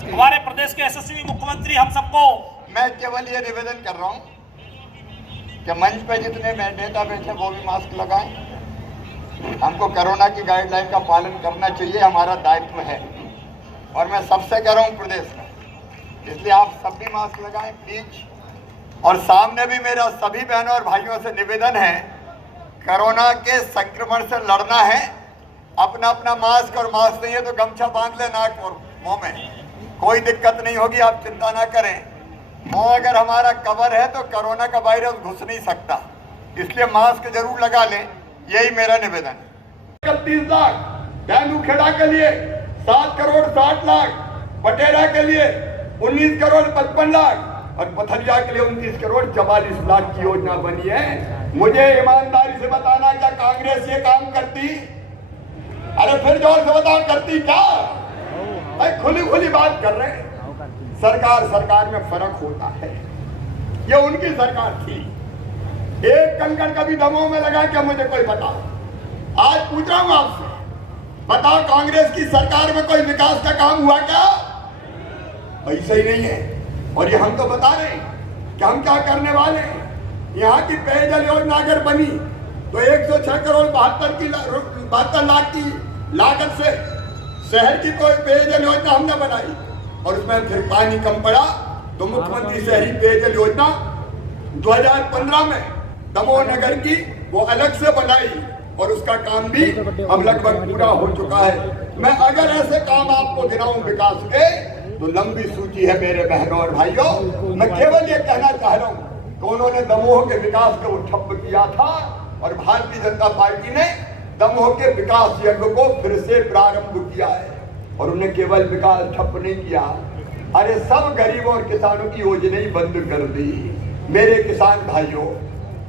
हमारे प्रदेश के यशस्वी मुख्यमंत्री हम सबको, मैं केवल ये निवेदन कर रहा हूँ कि मंच पे जितने नेता बैठे वो भी मास्क लगाएं। हमको कोरोना की गाइडलाइन का पालन करना चाहिए, हमारा दायित्व है। और मैं सबसे कह रहा हूँ प्रदेश में, इसलिए आप सब भी मास्क लगाएं प्लीज। और सामने भी मेरा सभी बहनों और भाइयों से निवेदन है, कोरोना के संक्रमण से लड़ना है। अपना अपना मास्क, और मास्क नहीं है तो गमछा बांध ले नाक और मुंह में, कोई दिक्कत नहीं होगी, आप चिंता ना करें। मुंह अगर हमारा कवर है तो कोरोना का वायरस घुस नहीं सकता, इसलिए मास्क जरूर लगा लें, यही मेरा निवेदन है। 30 लाख, खेड़ा के लिए 7 करोड़ 60 लाख, पटेरा के लिए 19 करोड़ 55 लाख और पथरिया के लिए 29 करोड़ 44 लाख की योजना बनी है। मुझे ईमानदारी से बताना, क्या कांग्रेस ये काम करती? अरे फिर जोर से बताओ, करती क्या? खुली खुली बात कर रहे हैं। सरकार में फर्क होता है। ये उनकी सरकार थी, एक कंकड़ कभी दमों में लगा क्या? मुझे कोई बताओ। आज पूछ रहा हूं आपसे, बताओ कांग्रेस की सरकार में कोई विकास का काम हुआ क्या? ऐसा ही नहीं है। और ये हम तो बता रहे हैं कि हम क्या करने वाले हैं। यहाँ की पेयजल योजना अगर बनी तो 106 करोड़ 72 लाख की लागत से शहर की कोई पेयजल योजना हमने बनाई, और उसमें फिर पानी कम पड़ा तो मुख्यमंत्री शहरी पेयजल योजना 2015 में दमोह नगर की वो अलग से बनाई, और उसका काम भी अब लगभग पूरा हो चुका है। मैं अगर ऐसे काम आपको गिनाऊं विकास के तो लंबी सूची है मेरे बहनों और भाइयों। मैं केवल ये कहना चाह रहा हूं कि उन्होंने दमोह के विकास को ठप्प किया था, और भारतीय जनता पार्टी ने दमोह के विकास यज्ञ को फिर से प्रारंभ किया है। और उन्हें केवल विकास ठप्प नहीं किया, अरे सब गरीबों और किसानों की योजना ही बंद कर दी। मेरे किसान भाइयों,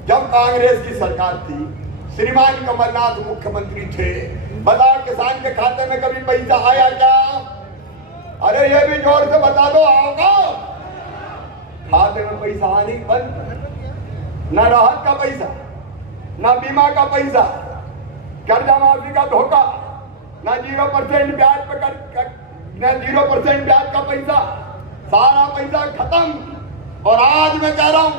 जब कांग्रेस की सरकार थी, श्रीमान कमलनाथ मुख्यमंत्री थे, बताओ किसान के खाते में कभी पैसा आया क्या? अरे ये भी जोर से बता दो, आओगा? खाते में पैसा आने बंद, न राहत का पैसा, न बीमा का पैसा, कर्जा माफी का धोखा, ना 0% ब्याज पे ना 0% ब्याज का पैसा, सारा पैसा खत्म। और आज मैं कह रहा हूं,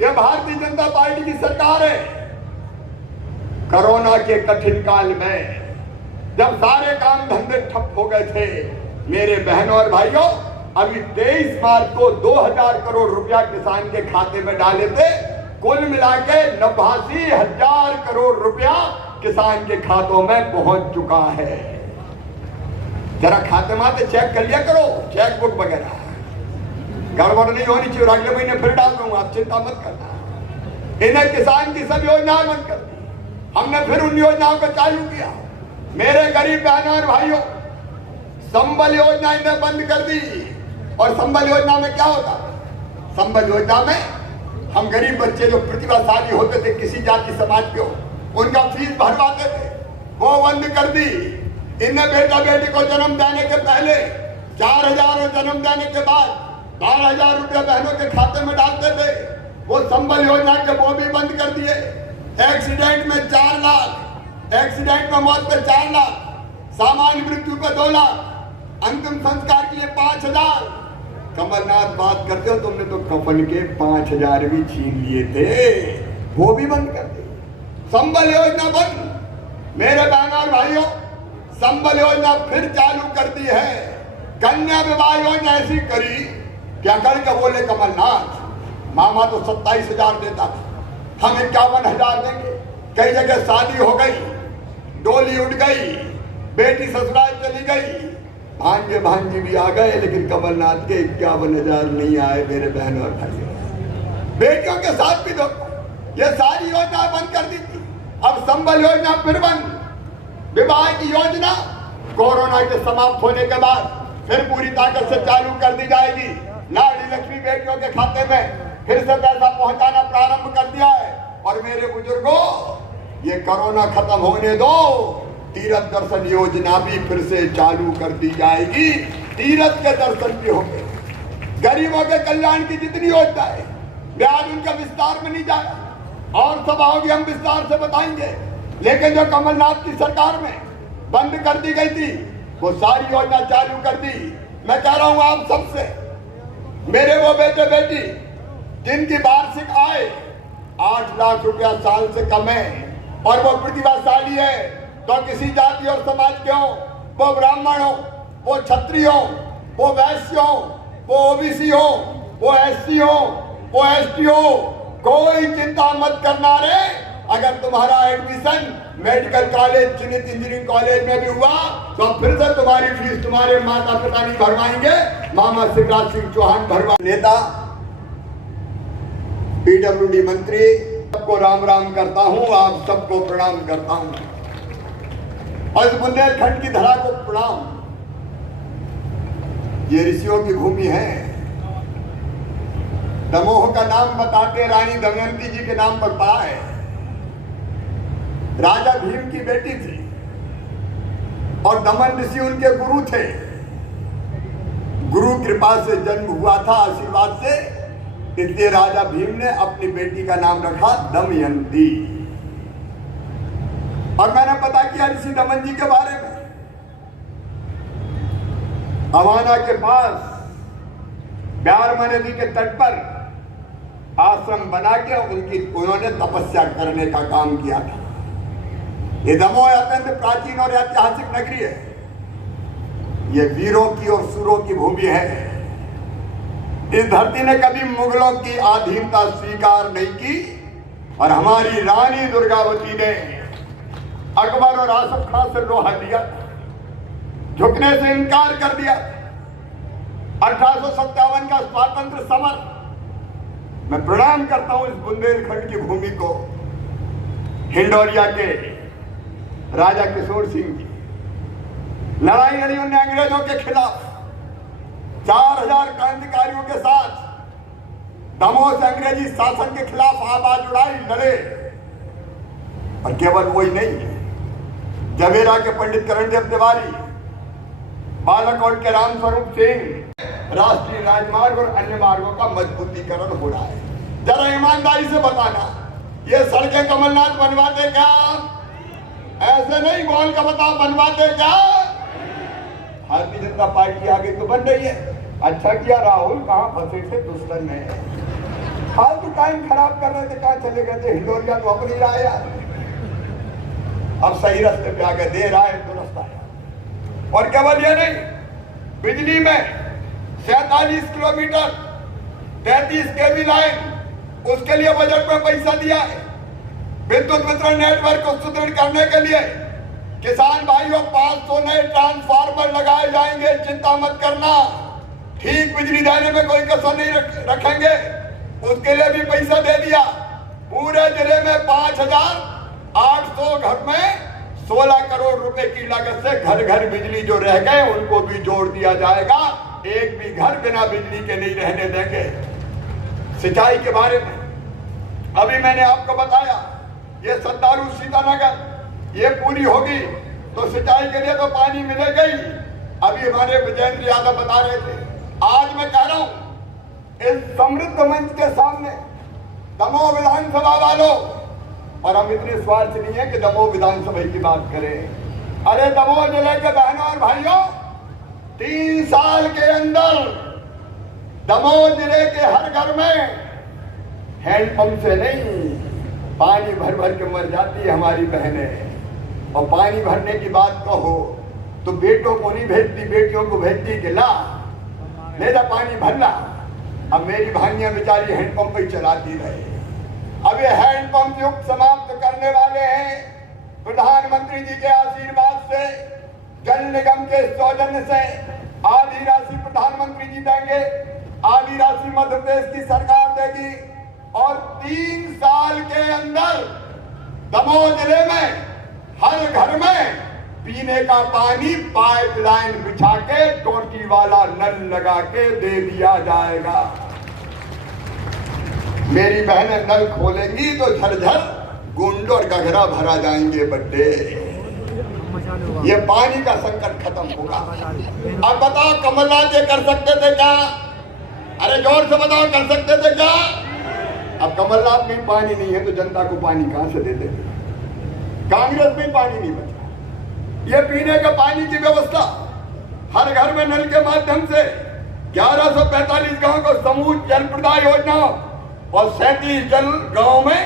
ये भारतीय जनता पार्टी की सरकार है। कोरोना के कठिन काल में जब सारे काम धंधे ठप हो गए थे, मेरे बहनों और भाइयों, अभी 23 मार्च को 2000 करोड़ रुपया किसान के खाते में डाले थे। कुल मिला के 89,000 करोड़ रुपया किसान के खातों में पहुंच चुका है। जरा खाते माते चेक कर लिया करो, चेक बुक वगैरह गड़बड़ नहीं होनी चाहिए। अगले महीने फिर डाल दूंगा, आप चिंता मत करना। इन्हें किसान की सब योजनाएं बंद कर दी, हमने फिर उन योजनाओं को चालू किया। मेरे गरीब बहनों और भाइयों, संबल योजना इन्हें बंद कर दी। और संबल योजना में क्या होता? संबल योजना में हम गरीब बच्चे जो प्रतिभाशाली होते थे, किसी जाति समाज के हो, उनका फीस भरवाते थे, वो बंद कर दी। इन्हें बेटा बेटी को जन्म देने के पहले 4,000 और जन्म देने के बाद 12,000 रुपया बहनों के खाते में डालते थे, वो संबल योजना के वो भी बंद कर दिए। एक्सीडेंट में 4 लाख, एक्सीडेंट में मौत पे 4 लाख, सामान्य मृत्यु पे 2 लाख, अंतिम संस्कार के लिए 5,000। कमलनाथ बात करते हो, तुमने तो कफन के 5,000 भी छीन लिए थे, वो भी बंद कर दिए। संबल योजना बंद। मेरे बहनों और भाइयों, संबल योजना फिर चालू कर दी है। कन्या विवाह योजना ऐसी करी क्या करके बोले कमलनाथ, मामा तो 27,000 देता था, हम 51,000 देंगे। कई जगह शादी हो गई, डोली उठ गई, बेटी ससुराल चली गई, भांजे भांजी भी आ गए, लेकिन कमलनाथ के 51,000 नहीं आए। मेरे बहनों और भाइयों, बेटियों के साथ भी धोखा, ये सारी योजना बंद कर दी थी। अब संबल योजना फिर बंद। विवाह की योजना कोरोना के समाप्त होने के बाद फिर पूरी ताकत से चालू कर दी जाएगी। लाडली लक्ष्मी बेटियों के खाते में फिर से पैसा पहुंचाना प्रारंभ कर दिया है। और मेरे बुजुर्गों, ये कोरोना खत्म होने दो, तीर्थ दर्शन योजना भी फिर से चालू कर दी जाएगी। तीर्थ के दर्शन भी होंगे। गरीबों के कल्याण की जितनी योजना है, ब्याज उनका विस्तार में नहीं जाए, और सभाओं की हम विस्तार से बताएंगे। लेकिन जो कमलनाथ की सरकार में बंद कर दी गई थी, वो सारी योजना चालू कर दी। मैं कह रहा हूं आप सबसे, मेरे वो बेटे बेटी जिनकी वार्षिक आय 8 लाख रुपया साल से कम है और वो प्रतिभाशाली है, तो किसी जाति और समाज के हो, वो ब्राह्मण हो, वो क्षत्रिय हो, वो वैश्य हो, वो ओबीसी हो, वो एससी हो, वो एसटी हो, कोई चिंता मत करना रे। अगर तुम्हारा एडमिशन मेडिकल कॉलेज, चिन्हित इंजीनियरिंग कॉलेज में भी हुआ तो फिर से तुम्हारी फीस तुम्हारे माता पिता नहीं भरवाएंगे, मामा शिवराज सिंह चौहान भरवा। नेता, पीडब्ल्यूडी मंत्री, सबको राम राम करता हूं, आप सबको प्रणाम करता हूं और इस बुंदेलखंड की धरा को प्रणाम। ये ऋषियों की भूमि है। दमोह का नाम बताते रानी दमयंती जी के नाम पर पड़ा है। राजा भीम की बेटी थी और दमन ऋषि उनके गुरु थे। गुरु कृपा से जन्म हुआ था, आशीर्वाद से, इसलिए राजा भीम ने अपनी बेटी का नाम रखा दमयंती। और मैंने पता किया ऋषि दमन जी के बारे में। अवाना के पास ब्यारमा नदी के तट पर आश्रम बना के उन्होंने तपस्या करने का काम किया था। ये दमोह अत्यंत प्राचीन और ऐतिहासिक नगरी है। ये वीरों की और सूरों की भूमि है। इस धरती ने कभी मुगलों की अधीनता स्वीकार नहीं की और हमारी रानी दुर्गावती ने अकबर और आसफ खां से लोहा लिया, झुकने से इनकार कर दिया। 1857 का स्वातंत्र समर, मैं प्रणाम करता हूं इस बुंदेलखंड की भूमि को, हिंडोरिया के राजा किशोर सिंह जी लड़ाई लड़ी उन्होंने अंग्रेजों के खिलाफ। 4000 क्रांतिकारियों के साथ दमोह से अंग्रेजी शासन के खिलाफ आवाज उड़ाई, लड़े। और केवल वही नहीं, जवेरा के पंडित करणदेव तिवारी, बालाकोट के राम स्वरूप सिंह, राष्ट्रीय राजमार्ग और अन्य मार्गों का मजबूतीकरण हो रहा है। जरा ईमानदारी से बताना, ये सड़कें कमलनाथ बनवाते क्या? ऐसे नहीं, बोल का बताओ, बनवाते क्या? भारतीय जनता पार्टी आगे तो बन रही है। अच्छा किया राहुल, कहां फंसे थे दुश्मन में, फालतू टाइम खराब कर रहे थे, कहां चले गए थे? हिंडोरिया तो अपनी रहा यार, अब सही रास्ते पे आ गए, देर आए दुरुस्त आया। और केवल ये नहीं, बिजली में 47 किलोमीटर 33 केवी लाइन, उसके लिए बजट में पैसा दिया है। विद्युत वितरण नेटवर्क को सुदृढ़ करने के लिए किसान भाइयों 500 नए ट्रांसफार्मर लगाए जाएंगे, चिंता मत करना। ठीक बिजली देने में कोई कसर नहीं रखेंगे, उसके लिए भी पैसा दे दिया। पूरे जिले में 5800 घर में 16 करोड़ रुपए की लागत से घर घर बिजली जो रह गए उनको भी जोड़ दिया जाएगा। एक भी घर बिना बिजली के नहीं रहने देंगे। सिंचाई के बारे में अभी मैंने आपको बताया, ये सत्तारू सीतानगर ये पूरी होगी तो सिंचाई के लिए तो पानी मिलेगा ही। अभी हमारे विजेंद्र यादव बता रहे थे, आज मैं कह रहा हूं इस समृद्ध मंच के सामने, दमोह विधानसभा वालों, और हम इतने स्वार्थ नहीं है कि दमोह विधानसभा की बात करें। अरे दमोह जिले के बहनों और भाइयों, 3 साल के अंदर दमोह जिले के हर घर में हैंडपंप से नहीं, पानी भर भर के मर जाती है हमारी बहनें। और पानी भरने की बात कहो तो बेटों को नहीं भेजती, बेटियों को भेजती कि ला ले जा पानी भरना। अब मेरी भाइयां बेचारी हैंडपंप ही चलाती रहे। अब ये हैंडपंप युग समाप्त करने वाले हैं। प्रधानमंत्री जी के आशीर्वाद से, जल निगम के सौजन्य से आधी राशि प्रधानमंत्री जी देंगे, आधी राशि मध्य प्रदेश की सरकार देगी। और 3 साल के अंदर दमोह जिले में हर घर में पीने का पानी पाइपलाइन बिछा के टोटी वाला नल लगा के दे दिया जाएगा। मेरी बहनें नल खोलेंगी तो झरझर गुंड और गहरा भरा जाएंगे बड्डे। ये पानी का संकट खत्म होगा। अब बताओ कमलनाथ ये कर सकते थे क्या? अरे जोर से बताओ, कर सकते थे क्या? अब कमलनाथ में पानी नहीं है तो जनता को पानी कहां से दे देते? कांग्रेस में पानी नहीं बचा। ये पीने का पानी की व्यवस्था हर घर में नल के माध्यम से 1145 गांव को समूह जल प्रदाय योजना और 37 जल गांव में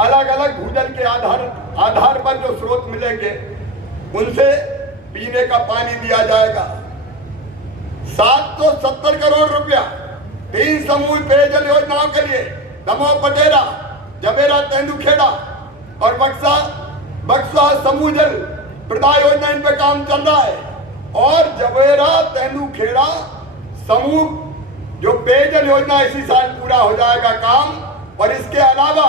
अलग अलग भूजल के आधार पर जो स्रोत मिलेंगे उनसे पीने का पानी दिया जाएगा। 770 करोड़ रुपया 3 समूह पेयजल योजनाओं के लिए दमोह पटेरा, जबेरा तेंदुखेड़ा और बक्सा समूह जल प्रदाय योजना, इन पे काम चल रहा है। और जबेरा तेंदुखेड़ा समूह जो पेयजल योजना इसी साल पूरा हो जाएगा काम। और इसके अलावा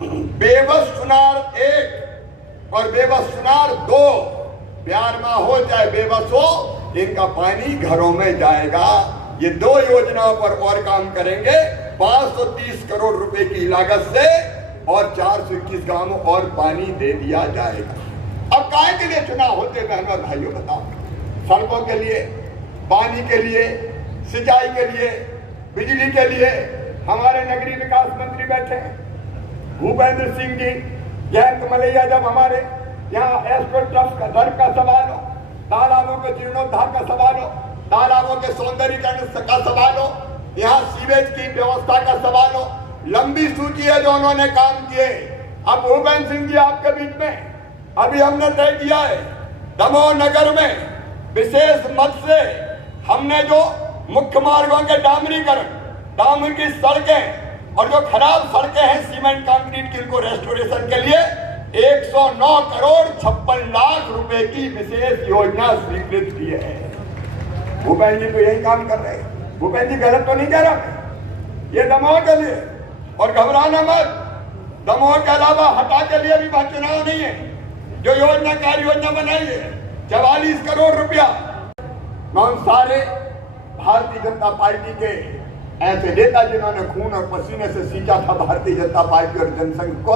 बेबस सुनार 1 और बेबस सुनार 2, प्यार ना हो चाहे बेबस हो, इनका पानी घरों में जाएगा। ये 2 योजनाओं पर और काम करेंगे 530 करोड़ रुपए की लागत से, और 421 गांवों और पानी दे दिया जाएगा। अब काय के लिए चुनाव होते बहनों और भाइयों बताओ? सड़कों के लिए, पानी के लिए, सिंचाई के लिए, बिजली के लिए। हमारे नगरीय विकास मंत्री बैठे हैं भूपेंद्र सिंह जी, जयंत मलैया। जब हमारे यहाँ एस्ट्रोटर्फ का दर का सवाल हो, तालाबों के जीर्णोद्धार का सवाल हो, तालाबों के सौंदर्यीकरण का सवाल हो, यहाँ सीवेज की व्यवस्था का सवाल हो, लंबी सूची है जो उन्होंने काम किए। अब भूपेंद्र सिंह जी आपके बीच में अभी हमने तय किया है, दमोह नगर में विशेष मत से हमने जो मुख्य मार्गों के डामरीकरण, डामर की सड़कें और जो खराब सड़कें हैं सीमेंट कंक्रीट की, इनको रेस्टोरेशन के लिए 109 करोड़ 56 लाख रुपए की विशेष योजना स्वीकृत की है। भूपेंद्र जी तो यही काम कर रहे हैं। भूपेंद्र जी गलत तो नहीं कह रहा। ये दमोह के लिए, और घबराना मत, दमोह के अलावा हटा के लिए भी चुनाव नहीं है। जो योजना कार्य योजना बनाई है 44 करोड़ रुपया। मैं उन सारे भारतीय जनता पार्टी के ऐसे नेता जिन्होंने खून और पसीने से सींचा था भारतीय जनता पार्टी और जनसंघ को,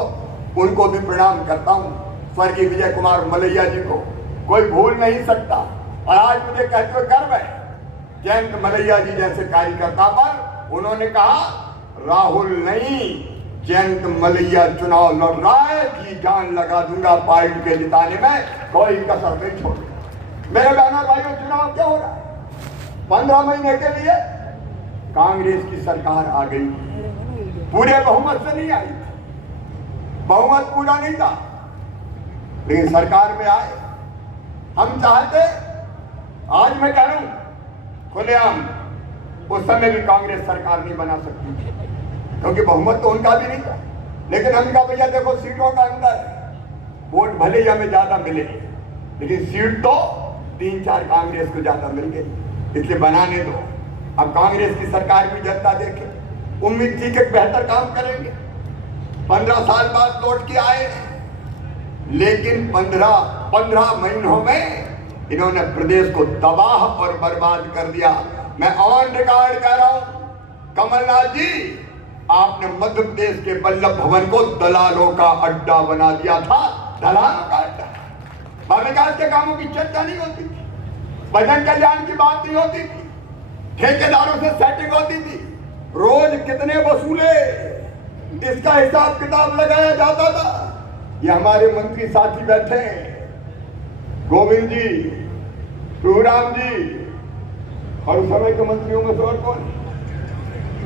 उनको भी प्रणाम करता हूं। स्वर्गीय विजय कुमार मलैया जी को कोई भूल नहीं सकता। और आज मुझे कहते हुए गर्व है जयंत मलैया जी जैसे कार्यकर्ता पर। उन्होंने कहा राहुल नहीं, जयंत मलैया चुनाव लड़ रहा है, जी जान लगा दूंगा पार्टी के जिताने में, कोई कसर नहीं छोड़ूंगा। मेरे बहनों भाइयों, चुनाव क्या हो रहा है? 15 महीने के लिए कांग्रेस की सरकार आ गई, पूरे बहुमत से नहीं आई, बहुमत पूरा नहीं था, लेकिन सरकार में आए। हम चाहते, आज मैं कह रहा हूं खुलेआम, उस समय भी कांग्रेस सरकार नहीं बना सकती थी, क्योंकि बहुमत तो उनका भी नहीं था। लेकिन हमने कहा भैया देखो सीटों का अंतर है, वोट भले ही हमें ज्यादा मिले, लेकिन सीट तो 3-4 कांग्रेस को ज्यादा मिल गई, इसलिए बनाने दो। अब कांग्रेस की सरकार भी जनता देखे, उम्मीद थी कि बेहतर काम करेंगे। 15 साल बाद लौट के आए, लेकिन 15 महीनों में इन्होंने प्रदेश को तबाह और बर्बाद कर दिया। मैं ऑन रिकॉर्ड कह रहा हूं, कमलनाथ जी, आपने मध्य प्रदेश के वल्लभ भवन को दलालों का अड्डा बना दिया था। दलालों का अड्डा। विकास के कामों की चर्चा नहीं होती थी, बजट कल्याण की बात नहीं होती थी, ठेकेदारों से सेटिंग होती थी, रोज कितने वसूले इसका हिसाब किताब लगाया जाता था। ये हमारे मंत्री साथी बैठे हैं, गोविंद जी, प्रभुराम जी, और उस समय के मंत्रियों में से और कौन,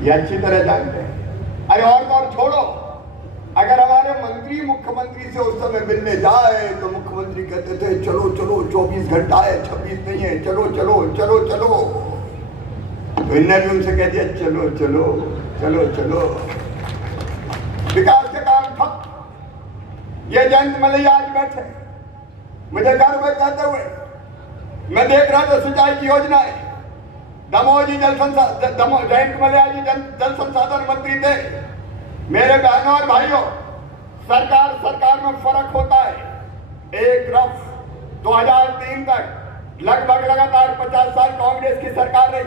ये अच्छी तरह जानते हैं। अरे और छोड़ो, अगर हमारे मंत्री मुख्यमंत्री से उस समय मिलने जाए तो मुख्यमंत्री कहते थे चलो चलो 24 घंटा है, 26 नहीं है, चलो चलो चलो चलो। तो इन्होंने भी उनसे कह दिया चलो चलो चलो चलो, विकास के काम ठप। ये जयंत मलैया आज बैठे, मुझे गर्व है कहते हुए, मैं देख रहा था सिंचाई की योजना है। दमोह जी जयंत मलैया जी जल संसाधन मंत्री थे। मेरे बहनों और भाइयों, सरकार में फर्क होता है। एक तरफ 2003 तक लगभग लगातार 50 साल कांग्रेस की सरकार रही,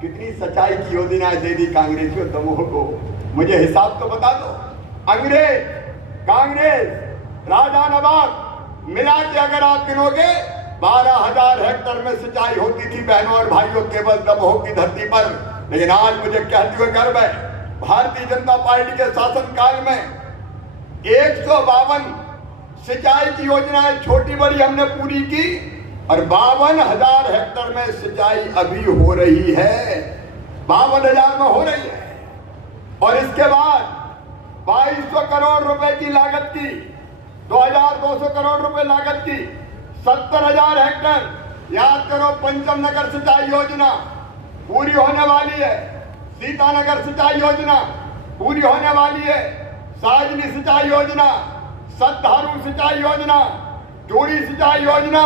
कितनी सच्चाई की योजनाएं दे दी कांग्रेसियों दमोह को, मुझे हिसाब तो बता दो। अंग्रेज, कांग्रेस, राजा नवाब मिला के अगर आप गिनोगे 12,000 हेक्टेयर में सिंचाई होती थी बहनों और भाइयों, केवल दमोह की धरती पर। लेकिन आज मुझे कहते हुए गर्व है, भारतीय जनता पार्टी के शासनकाल में 152 सिंचाई की योजनाएं छोटी बड़ी हमने पूरी की। और 52,000 हेक्टेयर में सिंचाई अभी हो रही है, 52,000 में हो रही है। और इसके बाद 2200 करोड़ रुपए की लागत की, 2200 करोड़ रुपए लागत की 70,000 हेक्टेयर, याद करो, पंचम नगर सिंचाई योजना पूरी होने वाली है, सीतानगर सिंचाई योजना पूरी होने वाली है, साजनी सिंचाई योजना, सतधारू सिंचाई योजना, टूरी सिंचाई योजना,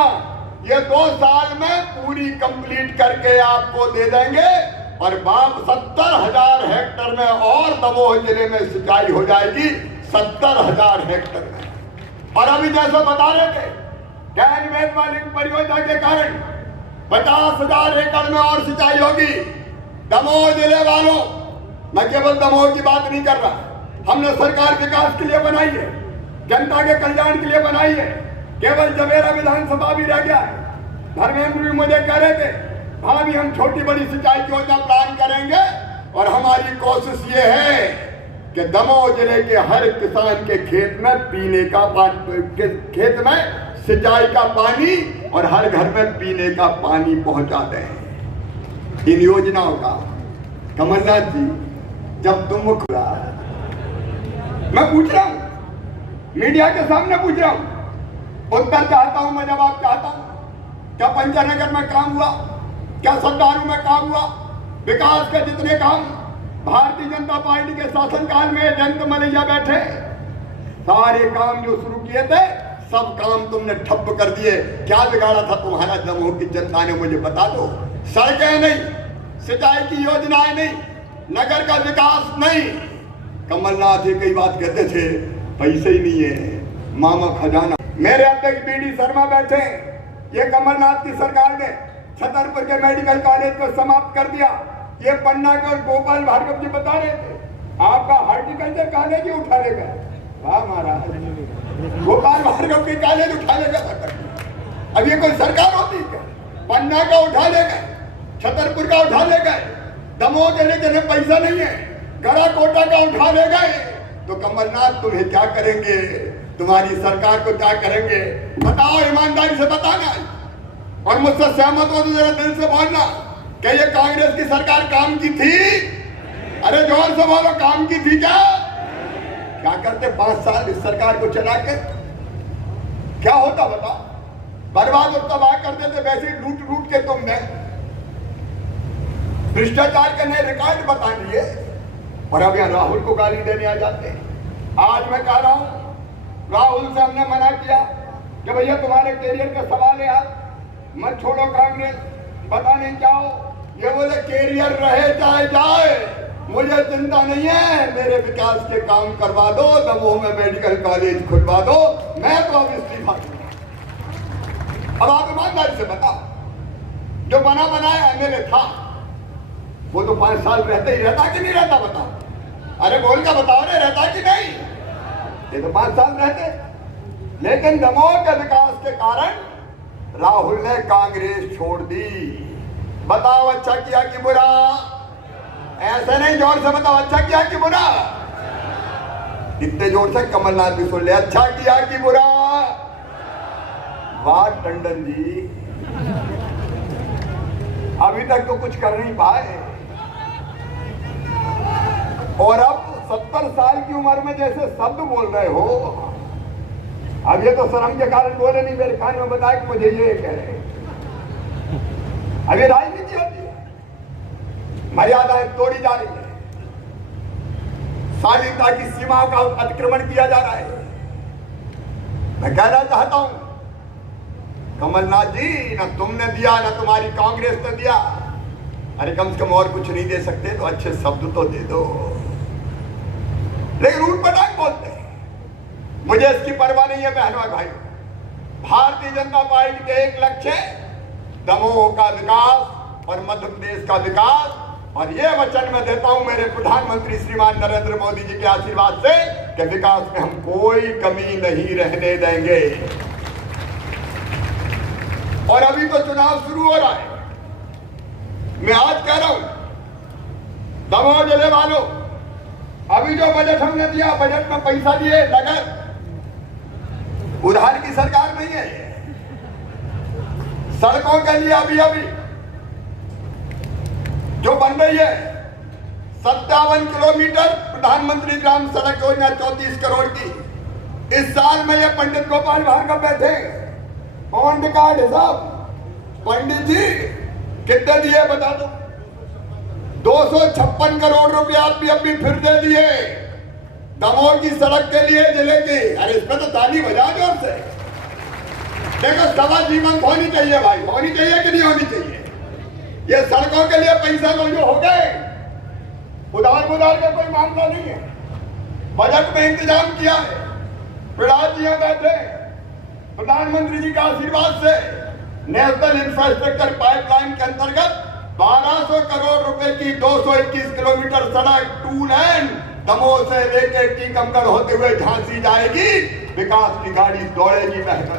ये 2 साल में पूरी कंप्लीट करके आपको दे देंगे। और 70,000 हेक्टेयर में और दमोह जिले में सिंचाई हो जाएगी, 70,000 हेक्टेयर में। और अभी जैसे बता रहे थे, कैन वेदवा लिंक परियोजना के कारण 50,000 एकड़ में और सिंचाई होगी। दमोह जिले वालों, मैं केवल दमोह की बात नहीं कर रहा, हमने सरकार विकास के लिए बनाई है, जनता के कल्याण के लिए बनाई है। केवल जवेरा विधानसभा भी रह गया है। धर्मेंद्र भी मुझे कह रहे थे, हाँ भी हम छोटी बड़ी सिंचाई की योजना प्लान करेंगे। और हमारी कोशिश ये है कि दमोह जिले के हर किसान के खेत में पीने का खेत में सिंचाई का पानी और हर घर में पीने का पानी पहुंचा दें। इन योजनाओं का कमलनाथ जी जब तुम खुला, मैं पूछ रहा हूं, मीडिया के सामने पूछ रहा हूं, उत्तर चाहता हूं, मैं जवाब चाहता हूं। क्या पंचनगर में काम हुआ? क्या सत्तारू में काम हुआ? विकास के जितने काम भारतीय जनता पार्टी के शासनकाल में जयंत मलैया बैठे, सारे काम जो शुरू किए थे सब काम तुमने ठप कर दिए। क्या बिगाड़ा था तुम्हारा दमोह की जनता ने, मुझे बता दो। सड़कें नहीं, सिंचाई की योजनाएं नहीं, नगर का विकास नहीं। कमलनाथ जी कई बात कहते थे, पैसे ही नहीं है, मामा खजाना। मेरे अध्यक्ष बीडी शर्मा बैठे, ये कमलनाथ की सरकार ने छतरपुर के मेडिकल कॉलेज को समाप्त कर दिया। ये पन्ना के और गोपाल भार्गव जी बता रहे थे, आपका हॉर्टिकल्चर कॉलेज ही उठा ले गए। वाह महाराज, गोपाल भार्गव के कॉलेज उठा ले गए। अब ये कोई सरकार होती है? पन्ना का उठा ले गए, छतरपुर का उठा ले गए, दमोह के लिए पैसा नहीं है, गड़ा कोटा का उठा ले गए। तो कमलनाथ तुम्हें क्या करेंगे, तुम्हारी सरकार को क्या करेंगे? बताओ, ईमानदारी से बताना। और मुझसे सहमत हो तो जरा दिल से बोलना, क्या ये कांग्रेस की सरकार काम की थी? अरे जोर से बोलो, काम की थी क्या? क्या करते 5 साल इस सरकार को चला के? क्या होता बताओ? बर्बाद और तबाह कर देते। वैसे लूट लूट के तुमने भ्रष्टाचार के नए रिकॉर्ड बता लिए और अब यहाँ राहुल को गाली देने आ जाते हैं। आज मैं कह रहा हूं, राहुल से हमने मना किया कि भैया तुम्हारे कैरियर का सवाल है यार, मत छोड़ो कांग्रेस, पता नहीं क्या हो। ये बोले कैरियर रहे चाहे जाए, मुझे चिंता नहीं है, मेरे विकास के काम करवा दो, दमोह में मेडिकल कॉलेज खुलवा दो, मैं तो अब इस्तीफा दूंगा। अब आप ईमानदारी से बताओ, जो बना बनाया एमएलए था वो तो 5 साल रहते ही रहता कि नहीं रहता? बताओ, अरे बोल का बताओ रे, रहता कि नहीं? ये तो 5 साल रहते। लेकिन दमोह के विकास के कारण राहुल ने कांग्रेस छोड़ दी। बताओ अच्छा किया कि बुरा? ऐसे नहीं, जोर से बताओ, अच्छा किया कि बुरा? इतने जोर से कमलनाथ भी सुन ले, अच्छा किया कि बुरा? वाह टंडन जी, अभी तक तो कुछ कर नहीं पाए और अब 70 साल की उम्र में जैसे शब्द बोल रहे हो। अब ये तो शर्म के कारण बोले नहीं, मेरे कान में बताया कि मुझे ये कह रहे। अब ये राजनीति होती है, मर्यादाएं तोड़ी जा रही है, शालीनता की सीमाओं का अतिक्रमण किया जा रहा है। मैं कहना चाहता हूं, कमलनाथ जी, ना तुमने दिया ना तुम्हारी कांग्रेस ने दिया। अरे कम से कम और कुछ नहीं दे सकते तो अच्छे शब्द तो दे दो, लेकिन उठ पटाख बोलते हैं। मुझे इसकी परवाह नहीं है बहनों और भाइयों। भारतीय जनता पार्टी के एक लक्ष्य है दमोह का विकास और मध्य प्रदेश का विकास। और ये वचन मैं देता हूं मेरे प्रधानमंत्री श्रीमान नरेंद्र मोदी जी के आशीर्वाद से कि विकास में हम कोई कमी नहीं रहने देंगे। और अभी तो चुनाव शुरू हो रहा है। मैं आज कह रहा हूं दमोह जिले वालों, अभी जो बजट हमने दिया, बजट में पैसा दिए, नगर उधार की सरकार नहीं है, सड़कों के लिए अभी अभी जो बन रही है 57 किलोमीटर प्रधानमंत्री ग्राम सड़क योजना 34 करोड़ की। इस साल में ये पंडित गोपाल भार्गव बैठे ऑन रिकॉर्ड हिसाब। पंडित जी कितने दिए बता दो। 256 करोड़ रुपया अभी फिर दे दिए दमोह की सड़क के लिए जिले की। अरे इस पर तो ताली बजा जोर से। देखो सवा जीवन होनी चाहिए भाई, होनी चाहिए कि नहीं होनी चाहिए। ये सड़कों के लिए पैसा मंजूर हो गए, उधार का कोई मामला नहीं है। बजट में इंतजाम किया है। प्रहलाद जी बैठे, प्रधानमंत्री जी का आशीर्वाद से नेशनल इंफ्रास्ट्रक्चर पाइपलाइन के अंतर्गत 1200 करोड़ रुपए की 221 किलोमीटर सड़क 2 लेन दमोह से लेके टीकमगढ़ होते हुए झांसी जाएगी। विकास की गाड़ी दौड़ेगी महंगा।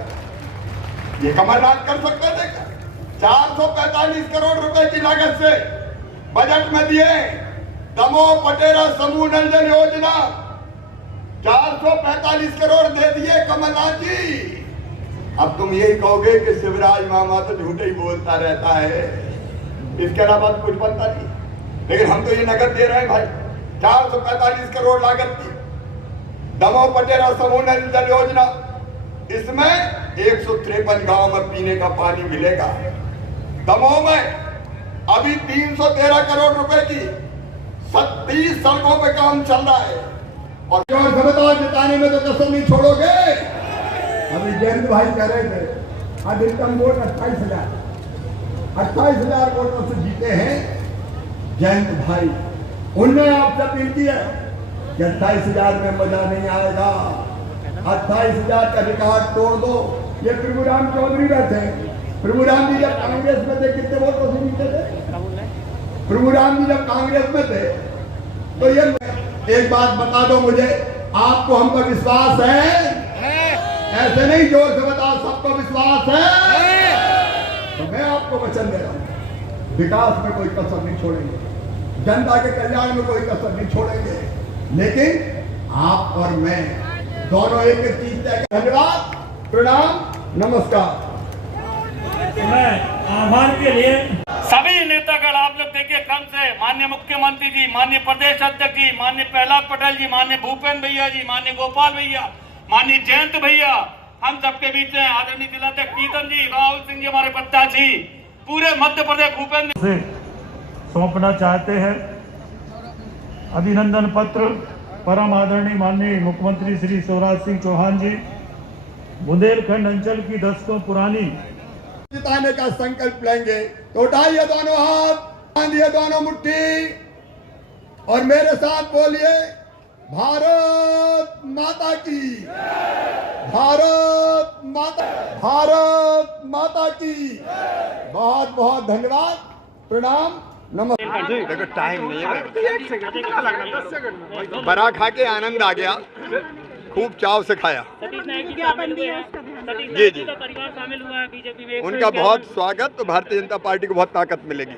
ये कमलनाथ कर सकते थे क्या? 445 करोड़ रुपए की लागत से बजट में दिए दमोह पटेरा समूह नल जल योजना 445 करोड़ दे दिए कमलनाथ जी। अब तुम यही कहोगे कि शिवराज मामा तो झूठे ही बोलता रहता है, इसके अलावा कुछ बनता नहीं। लेकिन हम तो ये नगद दे रहे हैं भाई। 445 करोड़ लागत की दमोह पटेरा समूह नल जल योजना। इसमें 153 गांव में पीने का पानी मिलेगा। दमोह में अभी 313 करोड़ रुपए की 37 सड़कों पे काम चल रहा है। और क्षमता जिताने में तो कसर नहीं छोड़ोगे। अभी जयंत भाई कह रहे थे अधिकतम वोट 28,000 वोटों से जीते हैं जयंत भाई। उनने आपसे अपील की है कि 28,000 में मजा नहीं आएगा। 28,000 का रिकॉर्ड तोड़ दो। ये प्रभुराम चौधरी रहते हैं। प्रभुराम जी जब कांग्रेस में थे कितने वोटों से जीते थे? प्रभुराम जी जब कांग्रेस में थे तो ये एक बात बता दो मुझे, आपको हम पर विश्वास है? ऐसे नहीं जोर से बताओ, सबको विश्वास है? तो मैं आपको वचन दे रहा हूं, विकास में कोई कसर नहीं छोड़ेंगे, जनता के कल्याण में कोई कसर नहीं छोड़ेंगे। लेकिन आप और मैं दोनों एक चीज तय। धन्यवाद, प्रणाम, नमस्कार। मैं आभार के लिए सभी नेतागण आप लोग देखिए, क्रम से माननीय मुख्यमंत्री जी, माननीय प्रदेश अध्यक्ष जी, माननीय प्रहलाद पटेल जी, माननीय भूपेंद्र भैया जी, माननीय गोपाल भैया, माननीय जयंत भैया, हम सबके बीच में आदरणीय जिलाध्यक्ष प्रीतम जी, राहुल सिंह जी, हमारे प्रत्याशी पूरे मध्य प्रदेश भूपेंद्र से सौंपना चाहते हैं अभिनंदन पत्र परम आदरणीय माननीय मुख्यमंत्री श्री शिवराज सिंह चौहान जी। बुंदेलखंड अंचल की दशकों पुरानी जिताने का संकल्प लेंगे तो उठाइए दोनों हाथ, बांधिए दोनों मुट्ठी और मेरे साथ बोलिए भारत माता की, भारत माता की। बहुत बहुत धन्यवाद, प्रणाम, नमस्कार। देखो टाइम नहीं है, बड़ा खा के आनंद आ गया, खूब चाव से खाया। जी जी, परिवार शामिल हुआ है बीजेपी में, उनका बहुत स्वागत। तो भारतीय जनता पार्टी को बहुत ताकत मिलेगी।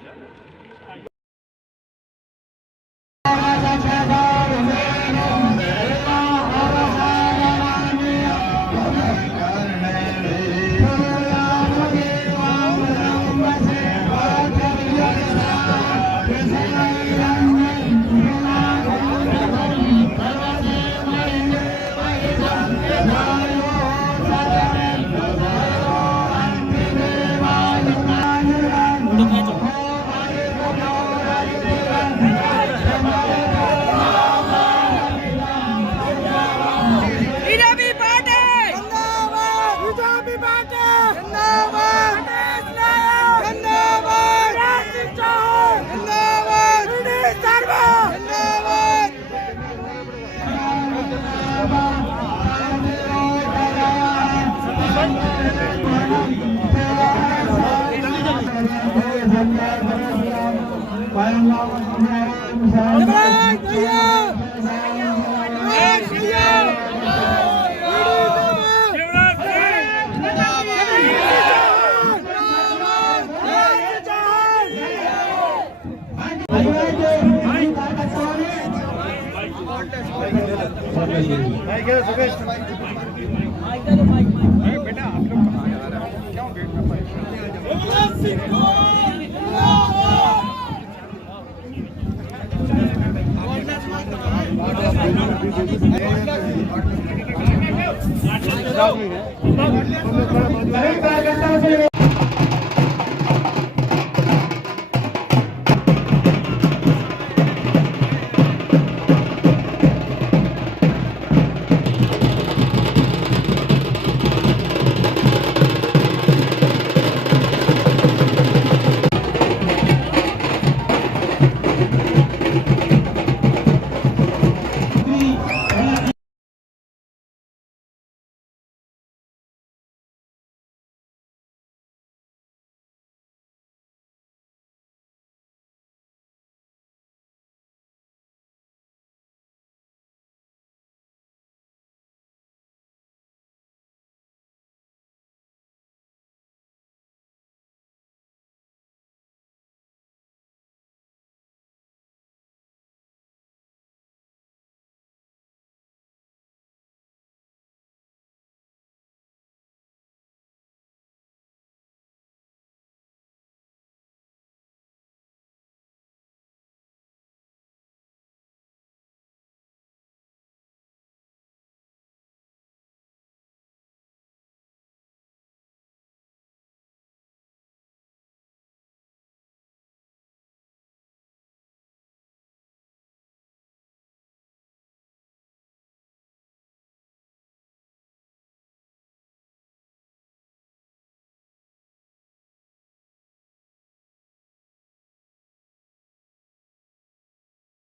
बेटा आप लोग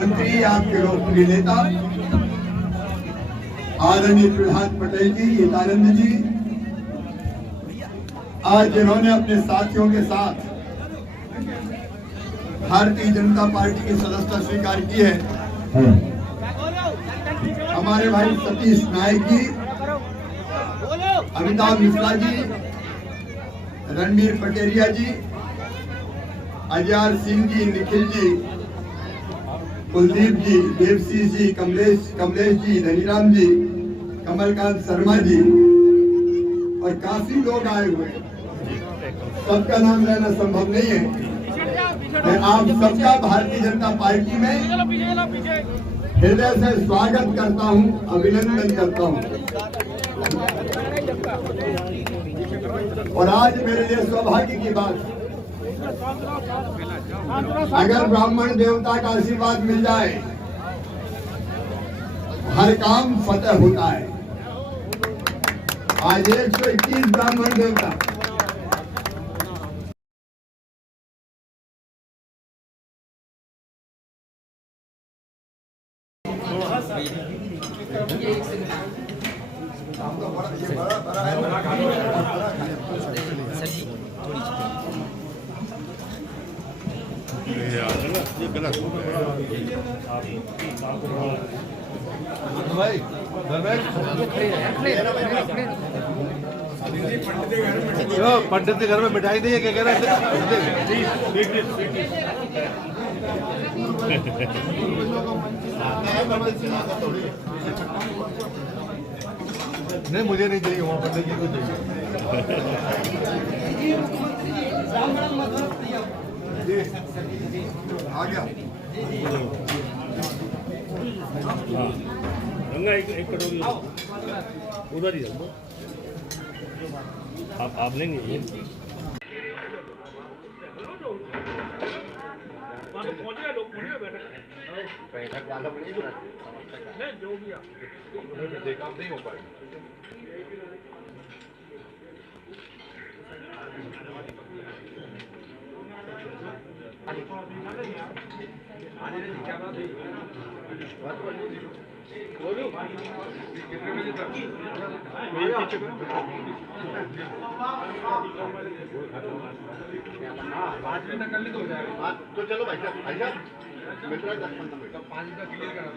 मंत्री, आपके लोकप्रिय नेता आदरणीय प्रहलाद पटेल जी, हितानंद जी, आज जिन्होंने अपने साथियों के साथ भारतीय जनता पार्टी की सदस्यता स्वीकार की है, हमारे भाई सतीश नायक जी, अमिताभ मिश्रा जी, रणबीर पटेरिया जी, अजयार सिंह जी, निखिल जी, कुलदीप जी, देवसी जी, कमलेश जी, धनीराम जी, कमलकांत शर्मा जी और काफी लोग आए हुए हैं। सबका नाम लेना संभव नहीं है। मैं आप सबका भारतीय जनता पार्टी में हृदय से स्वागत करता हूं, अभिनंदन करता हूं। और आज मेरे लिए सौभाग्य की बात, अगर ब्राह्मण देवता का आशीर्वाद मिल जाए, हर काम फतेह होता है। आज 121 ब्राह्मण देवता पंडित के घर में मिठाई नहीं है, क्या कह रहे नहीं, मुझे नहीं चाहिए, वहाँ पंडित जी को चाहिए। आ गया। गंगा एक कटोरी उधर ही रखो। आप लेंगे ये? बैठक वाला जो भी देखा नहीं हो पाएगा। तो चलो भाई साहब मिल रहा है 10-15 मिनट 5 का क्लियर करा।